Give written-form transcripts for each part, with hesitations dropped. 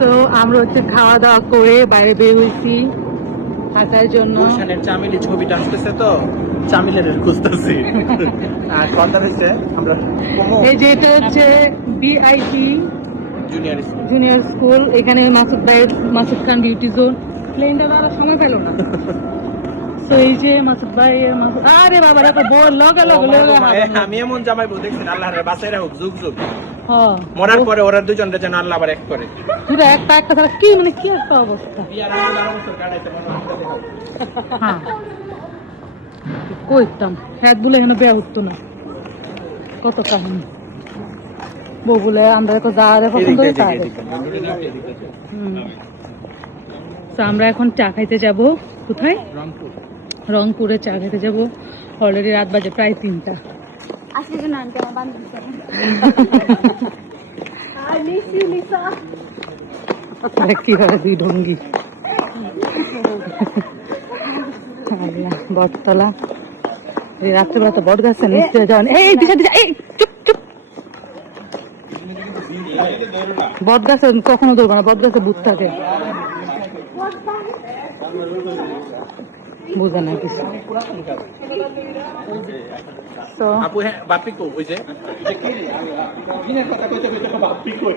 তো আমরা হচ্ছে খাওয়া দাওয়া করে বাইরে বের হয়েছি হাঁটার জন্য। গুলশানের চামেলি ছবিটা আসতেছে তো চামেলের খুঁজতেছি। আর কথা হচ্ছে আমরা এই যে এটা হচ্ছে বিআইটি জুনিয়র স্কুল। স্কুল। এখানে মাসুদ খান বিউটি জোন। প্লেনটা দাঁড়ার সময় পেল না। তো এই যে মাসুদ ভাই আরে বাবা রে বল লগা আমি এমন জামাই বউ দেখছি আল্লাহ রে বাঁচাই রাখুক যুগ যুগ। হ্যাঁ মরার পরে ওরা দুজন যেন আল্লাহ আবার এক করে। পুরো একটা তারা কি মানে কি একটা অবস্থা। হ্যাঁ কইতাম হ্যাঁ বলে এখানে বেয়া উঠতো না কত কাহিনী বউ বলে আমরা তো যা পছন্দ করি তাই। তো আমরা এখন চা খাইতে যাব কোথায়? রংপুরে চা খাইতে যাব। অলরেডি রাত বাজে প্রায় 3টা। কি হয় দুই ঢঙ্গি বটতলা রাত্রেবেলা তো বট গাছে নিশ্চয় যাওয়া এই দিশা দিশা এই চুপ চুপ বট গাছে কখনো ধরবো না বট গাছে ভূত থাকে বুঝে না কিছু। তো আপু হ্যাঁ বাপি কো ওই যে কথা কইতে কইতে বাপি কই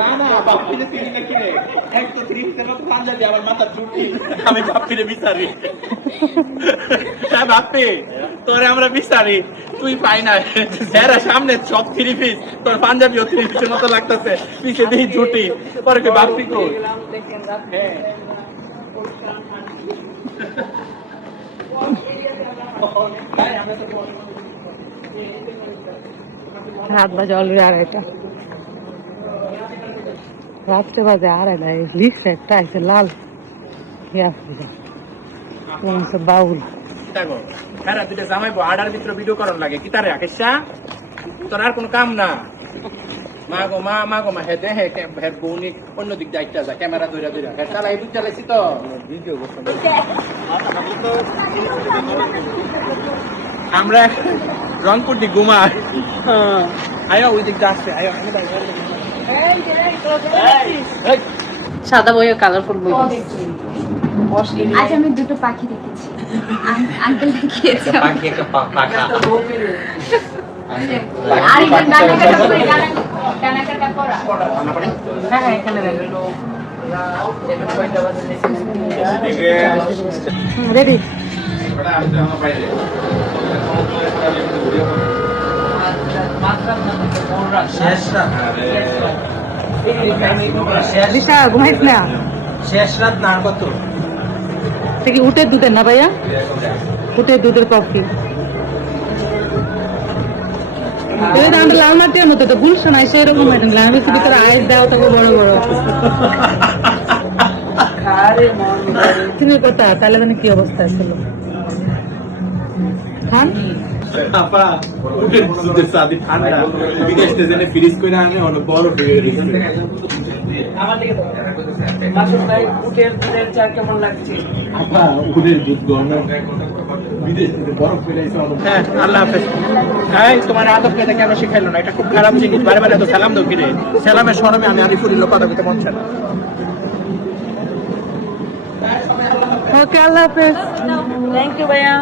না না বাপি যে তিনি নাকি রে এক তো 30 টাকা তো পাঞ্জাবি আমার মাথা চুটি আমি বাপিরে বিচারি হ্যাঁ বাপি তোরে আমরা বিচারি তুই পাই না এরা সামনে সব 3 পিস তোর পাঞ্জাবিও 3 পিসের মতো লাগতেছে পিছে দেই চুটি পরে কই বাপি কই হ্যাঁ রাত বাজে অলরেডি 2:30 রাত্রে বাজে 2:30 লিখছে একটা আছে লাল বাউল দেখো হ্যাঁ দুটো জামাই আডার ভিতরে ভিডিও করার লাগে কি তারে আকেশা তোর আর কোনো কাম না মা গো মা হেদে হেড বউনি অন্য দিক দায়িত্ব আছে ক্যামেরা ধরে হেড চালাই বুঝ চালাইছি তো ভিডিও আমরা রংপুর দিক ঘুমাই আয়ো ওই দিক আসছে আয়ো সাদা বই কালারফুল বই। আজ আমি দুটো পাখি দেখেছি আঙ্কেল দেখিয়েছে পাখি একটা পাখা আর এটা ডানাকাটা করা হ্যাঁ হ্যাঁ এখানে রেডি দিশা ঘুমাইস না শেষ রাত না কত কি উটের দুধের না ভাইয়া উটের দুধের কফি লাল মাটির মতো তো গুলশো নাই সেরকম লামের ভিতরে আইস দেওয়া তবে বড় বড় তুমি কথা তাহলে মানে কি অবস্থা ছিল খান আপা উটের দুধের সাথে ঠান্ডা বিদেশ থেকে ফ্রিজ করে আনে অনেক বড় হয়ে গেছে আমার দিকে মাসুদ ভাই উটের দুধের চা কেমন লাগছে আপা উটের দুধ গরম বিদেশ থেকে বরফ ফেলে এসে হ্যাঁ আল্লাহ হাফেজ হ্যাঁ তোমার আদব পেতে কেন শিখাইলো না এটা খুব খারাপ জিনিস বারে বারে তো সালাম দাও কিরে সালামের শরমে আমি আলিপুরি লোপাদা করতে মন চায় না ওকে আল্লাহ হাফেজ থ্যাংক ইউ ভাইয়া